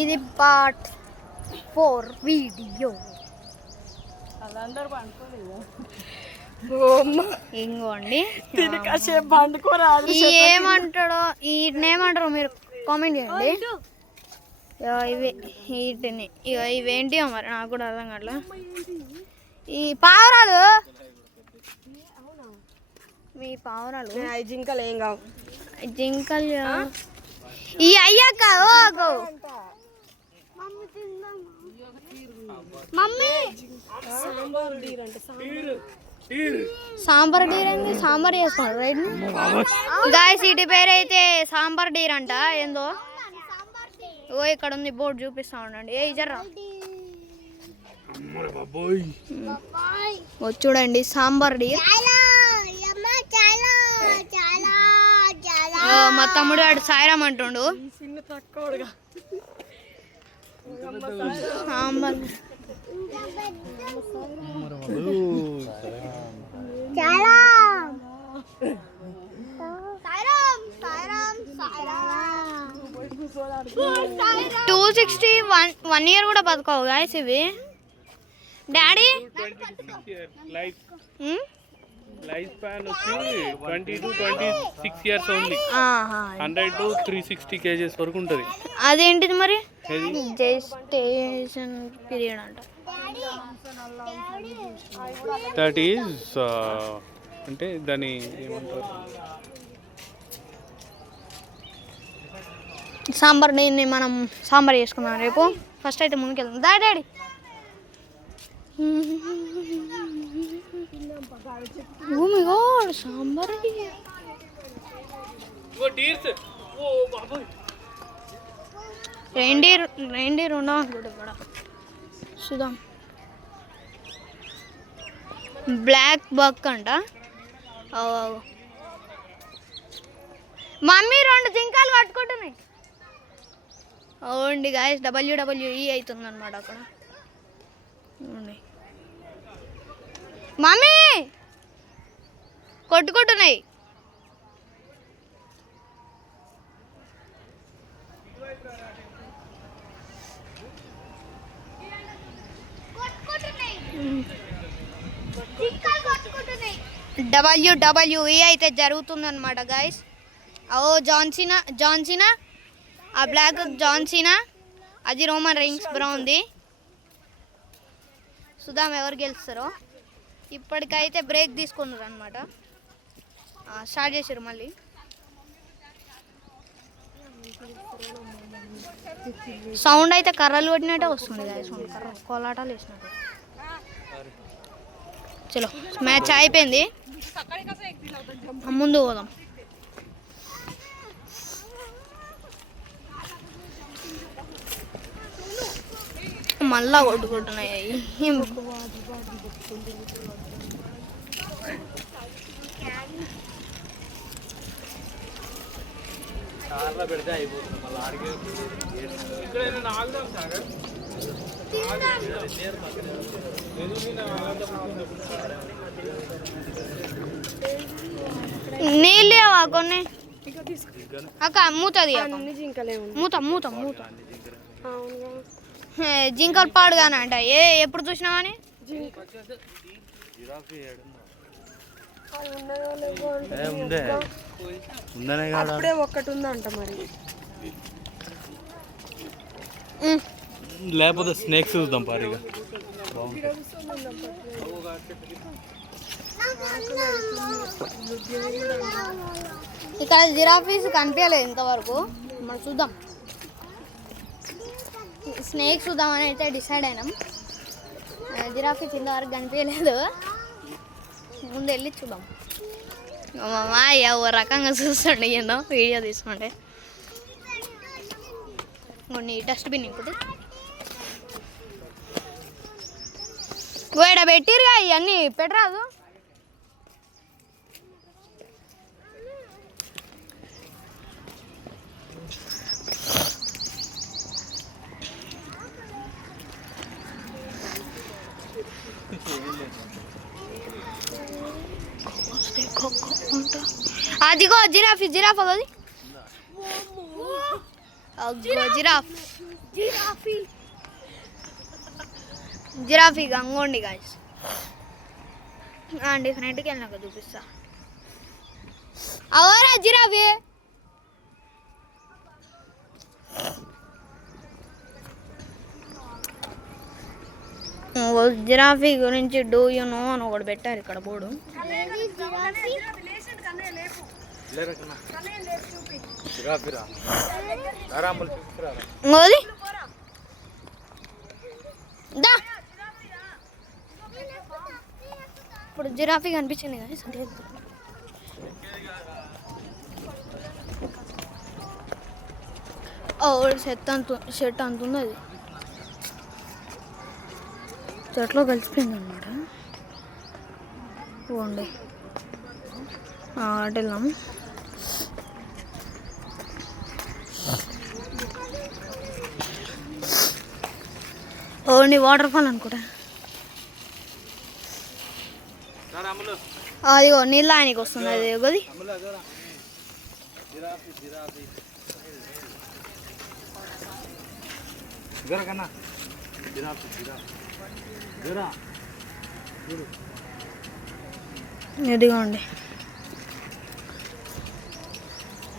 ఇది part 4 video. ఇంకోండి ఏమంటాడో వీటినేమంటారు మీరు కామెంట్ చేయండి. వీటిని ఇవేంటి మరి నాకు కూడా అర్థం కావట్లే. ఈ పావురాలు మీ పావురాలు జింకలు ఏం కావు. జింకలు ఈ అయ్యాక మమ్మీ సాంబార్ డీర్ అండి. సాంబార్ చేసుకున్నారు రైట్ గాయస్. వీటి పేరు అయితే సాంబార్ డీర్ అంట. ఏందో ఓ ఇక్కడ ఉంది బోర్డు చూపిస్తా ఉండండి. ఏ జర్రా చూడండి సాంబార్ డీర్. మా తమ్ముడు వాడు సాయిరామ్ అంటుండు. సాంబార్ $260 1 year కూడా బతకవు గాయస్ ఇవి. డాడీ లైఫ్ స్పాన్ వచ్చి 20 to 26 years only. 100 to 360 kgs వరకు ఉంటుంది. అదేంటిది మరి జెస్టేషన్ పీరియడ్ అంట. దట్ ఈస్ అంటే దాని ఏమంటారు సాంబార్. దీన్ని మనం సాంబార్ చేసుకుందాం రేపు. ఫస్ట్ అయితే ముందుకెళ్దాం. Daddy oh my god sambar రెండీర్ ఉన్నాం అనుకుంటా ఇక్కడ. చూద్దాం. బ్లాక్ బక్ అంట. మమ్మీ 2 జింకలు పట్టుకుంటున్నాయి. అవునండి గాయస్ WWE అవుతుంది అనమాట అక్కడ. మమ్మీ కొట్టుకుంటున్నాయి. WWE అయితే జరుగుతుంది అనమాట గాయస్. జాన్సీనా ఆ బ్లాక్ జాన్సీనా, అది రోమన్ రీన్స్ బ్రౌన్ది. చూద్దాం ఎవరు గెలుస్తారో. ఇప్పటికైతే బ్రేక్ తీసుకున్నారు అనమాట. స్టార్ట్ చేసారు మళ్ళీ. సౌండ్ అయితే కర్రలు కొట్టినట్టే వస్తుంది గాయస్. కర్ర కోలాటాలు వేసినట్టు. చలో మ్యాచ్ అయిపోయింది. ముందు పోదాం. మళ్ళా కొట్టుకుంటున్నాయి. నీళ్ళు కొన్ని అక్క మూతది. మూత మూత మూత జింకలు పాడుగానే అంట. ఎప్పుడు చూసినావని అప్పుడే ఒక్కటి ఉందంట మరి. లేకపోతే స్నేక్స్ చూద్దాం పారిగా. ఇక్కడ జిరాఫీస్ కనిపించలేదు ఇంతవరకు. మనం చూద్దాం. స్నేక్స్ చూద్దామని అయితే డిసైడ్ అయినాం. జిరాఫీస్ ఇంతవరకు కనిపించలేదు. ముందు వెళ్ళి చూద్దాం. మా ఓ రకంగా చూస్తుండే ఏందో వీడియో తీసుకుంటే. కొన్ని డస్ట్బిన్ ఇంకోటి వేడ పెట్టిరుగా. ఇవన్నీ పెట్టరాదు. అదిగో జిరాఫీ. జిరాఫ్ అది జిరాఫీ గంగోండి గాయస్. డిఫరెంట్కి వెళ్ళినాక చూపిస్తా. అవరా జిరాఫీ. జిరాఫీ గురించి డూ యూ నో అని ఒకటి పెట్టారు ఇక్కడ బోర్డు. ఇప్పుడు జిరాఫీ కనిపించింది కానీ షర్ట్ అంతుంది అది చెట్లో కలిసిపోయింది అనమాట. పోండి అటు వెళ్దాం. ఓన్లీ వాటర్ ఫాల్ అనుకుంటా. అదిగో నీళ్ళు ఆయనకి వస్తుంది. అది గది ఇదిగోండి.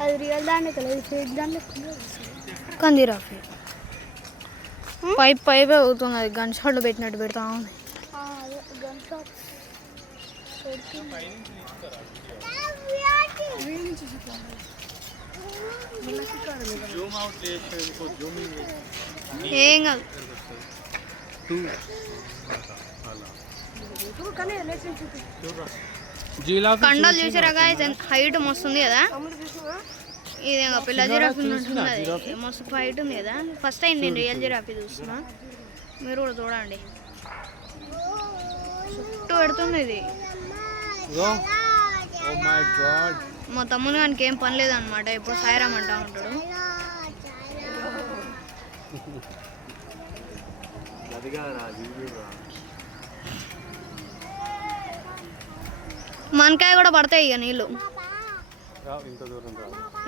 అది రియల్ దాంట్లో కలిసి ఫేక్ దాంట్లో కందిరాఫీ పైప్ అవుతుంది. అది గన్ షాట్లు పెట్టినట్టు పెడతా ఉంది. ఏం కాదు. కండలు చూసారా హైట్ మస్తుంది కదా. ఇది పిల్ల జిరాఫీ ఉంటుంది, మస్తు హైట్ ఉంది కదా. ఫస్ట్ టైం నేను రియల్ జిరాఫీ చూస్తున్నా, మీరు కూడా చూడండి. చుట్టూ పెడుతుంది ఇది. మా తమ్ముడు దానికి ఏం పని లేదనమాట, ఎప్పుడు సాయిరామ్ అంటా ఉంటాడు. మనకాయ కూడా పడతాయి ఇక నీళ్ళు.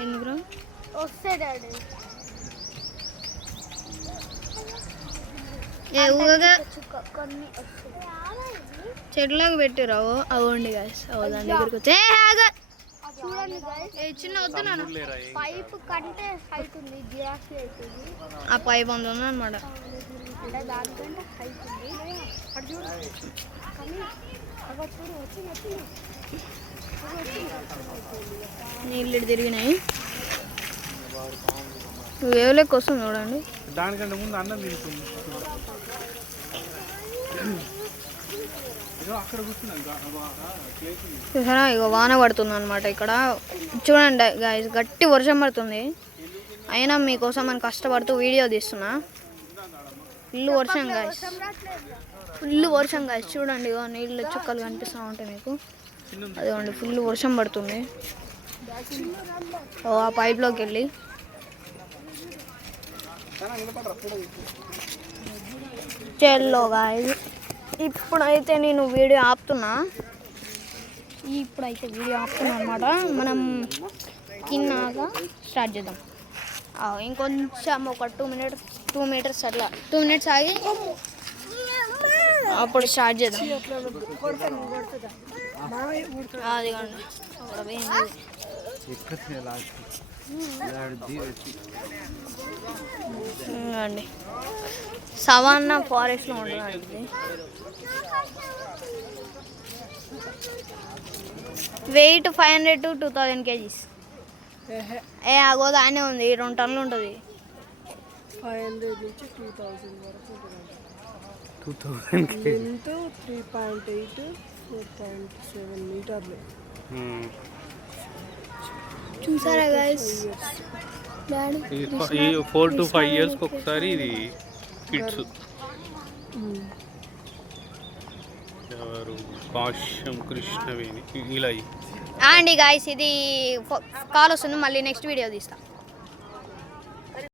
ఎందుకు చెట్లకు పెట్టిరావు అవ్వండి గాయస్. దాని దగ్గరికి వచ్చి చిన్న వద్దున్నాను. పైప్ కంటే హైట్ ఉంది జిరాఫీ అవుతుంది. ఆ పైప్ అంత ఉంది అనమాట. నీళ్ళు తిరిగినాయి. వేవ్ లెక్క వస్తుంది చూడండి. దానికంటే ముందు అన్నం తింటుంది. చూసారా ఇక వాన పడుతుంది అనమాట ఇక్కడ. చూడండి గాయస్, గట్టి వర్షం పడుతుంది. అయినా మీకోసం మనం కష్టపడుతూ వీడియో తీస్తున్నా. ఫుల్ వర్షం గాయస్, ఫుల్ వర్షం గాయస్. చూడండి నీళ్ళు చుక్కలు కనిపిస్తూ ఉంటాయి మీకు. అదిగోండి ఫుల్ వర్షం పడుతుంది. ఆ పైప్లోకి వెళ్ళి చెల్లో గాయస్. ఇప్పుడైతే నేను వీడియో ఆపుతున్నా. అనమాట. మనం తిన్నాక స్టార్ట్ చేద్దాం. ఇంకొంచెం ఒక 2 మీటర్స్ అట్లా 2 మినిట్స్ ఆగి అప్పుడు స్టార్ట్ చేద్దాం. అదిగోండి అక్కడ పోయింది. సవాన్నా ఫారెస్ట్లో ఉంటుంది. Wait 500 to 2000 kgs. అగోదానే ఉంది, 2 టన్నులు ఉంటుంది. 500 నుంచి 2000 వరకు 2000 3.8 4.7 మీటర్లు. చూసారా గైస్, 4 to 5 years ఒకసారి ఇది కిడ్స్. ఎవరు కాశ్యం కృష్ణవేణి ఇలా అండి గాయస్. ఇది కాల్ వస్తుంది, మళ్ళీ నెక్స్ట్ వీడియో తీస్తా.